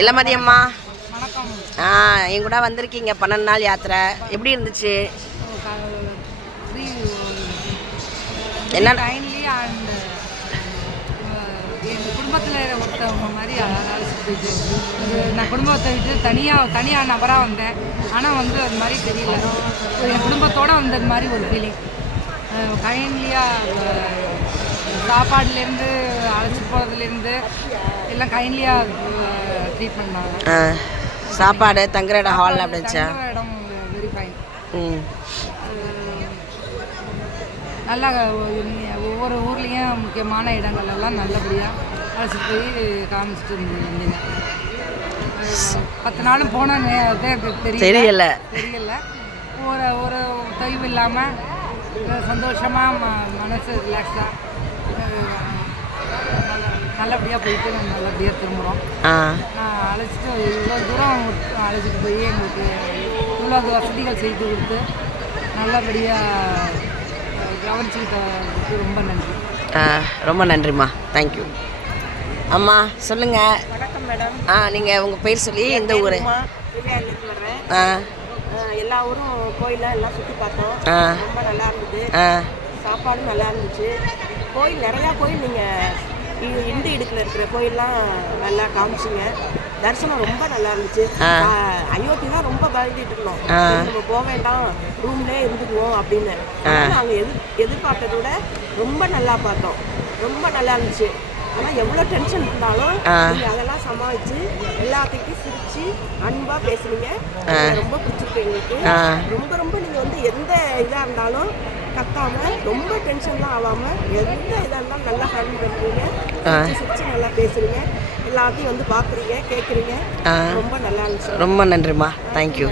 இளமதி அம்மா வணக்கம். என் கூட வந்திருக்கீங்க 12 நாள் யாத்திரை, எப்படி இருந்துச்சு? என்ன கைண்ட்லி அண்ட் எங்கள் குடும்பத்தில் ஒருத்தவங்க மாதிரி அழைச்சிட்டு போயிட்டு நான் குடும்பத்தை விட்டு தனியாக நபராக வந்தேன். ஆனால் வந்து அது மாதிரி தெரியல, என் குடும்பத்தோடு வந்தது மாதிரி ஒரு ஃபீலிங். கைண்ட்லியாக சாப்பாடுலேருந்து அழைச்சிட்டு போகிறதுலேருந்து எல்லாம் கைண்ட்லியாக ட்ரீட் பண்ணாங்க. சாப்பாடு தங்குற இடம் ஹால் அப்படிச்சா? இடம் வெரி ஃபைன். நல்லா ஒவ்வொரு ஊர்லேயும் முக்கியமான இடங்கள் எல்லாம் நல்லபடியாக அழைச்சிட்டு போய் காமிச்சிட்டு இருந்தீங்க. 10 நாளும் போன தெரியல. ஒரு தொய்வு இல்லாமல் சந்தோஷமாக மனசு ரிலாக்ஸாக நல்லபடியாக போயிட்டு நம்ம நல்லபடியாக திரும்புகிறோம். அழைச்சிட்டு இவ்வளோ தூரம் அழைச்சிட்டு போய் எங்களுக்கு இவ்வளோ வசதிகள் செய்து கொடுத்து நல்லபடியாக கவனிச்சுக்கிட்டதுக்கு ரொம்ப நன்றி. ரொம்ப நன்றிம்மா, தேங்க்யூ. அம்மா சொல்லுங்கள். வணக்கம் மேடம். நீங்கள் உங்கள் பேர் சொல்லி எந்த ஊர்? திருவையாறுலேருந்து வர்றேன். எல்லா ஊரும் கோயிலாம் எல்லாம் சுற்றி பார்த்தோம். ரொம்ப நல்லா இருந்தது. சாப்பாடும் நல்லா இருந்துச்சு. கோயில் நிறையா கோயில் நீங்கள் இந்து இடுக்கில் இருக்கிற கோயிலெலாம் நல்லா காமிச்சிங்க. தரிசனம் ரொம்ப நல்லா இருந்துச்சு. அயோத்தி தான் ரொம்ப பயந்துட்டு இருந்தோம், நம்ம போக வேண்டாம் ரூம்லேயே இருந்துக்குவோம் அப்படின்னு. நாங்கள் எதிர்பார்த்ததை விட ரொம்ப நல்லா பார்த்தோம். ரொம்ப நல்லா இருந்துச்சு. ஆனால் எவ்வளோ டென்ஷன் இருந்தாலும் நீங்கள் அதெல்லாம் சமாளித்து எல்லாத்துக்கிட்டையும் சிரித்து அன்பாக பேசுனீங்க. ரொம்ப பிடிச்சிருக்கு எங்களுக்கு. ரொம்ப ரொம்ப நீங்கள் வந்து எந்த இதாக இருந்தாலும் கத்தாமல், ரொம்ப டென்ஷன்லாம் ஆகாமல், எந்த இதாக இருந்தாலும் நல்லா ஹேண்டில் பண்ணுறீங்க. சிரித்து நல்லா பேசுகிறீங்க. எல்லாத்தையும் வந்து பார்க்குறீங்க, கேட்குறீங்க. ரொம்ப நல்லா இருந்துச்சு. ரொம்ப நன்றிம்மா, தேங்க்யூ.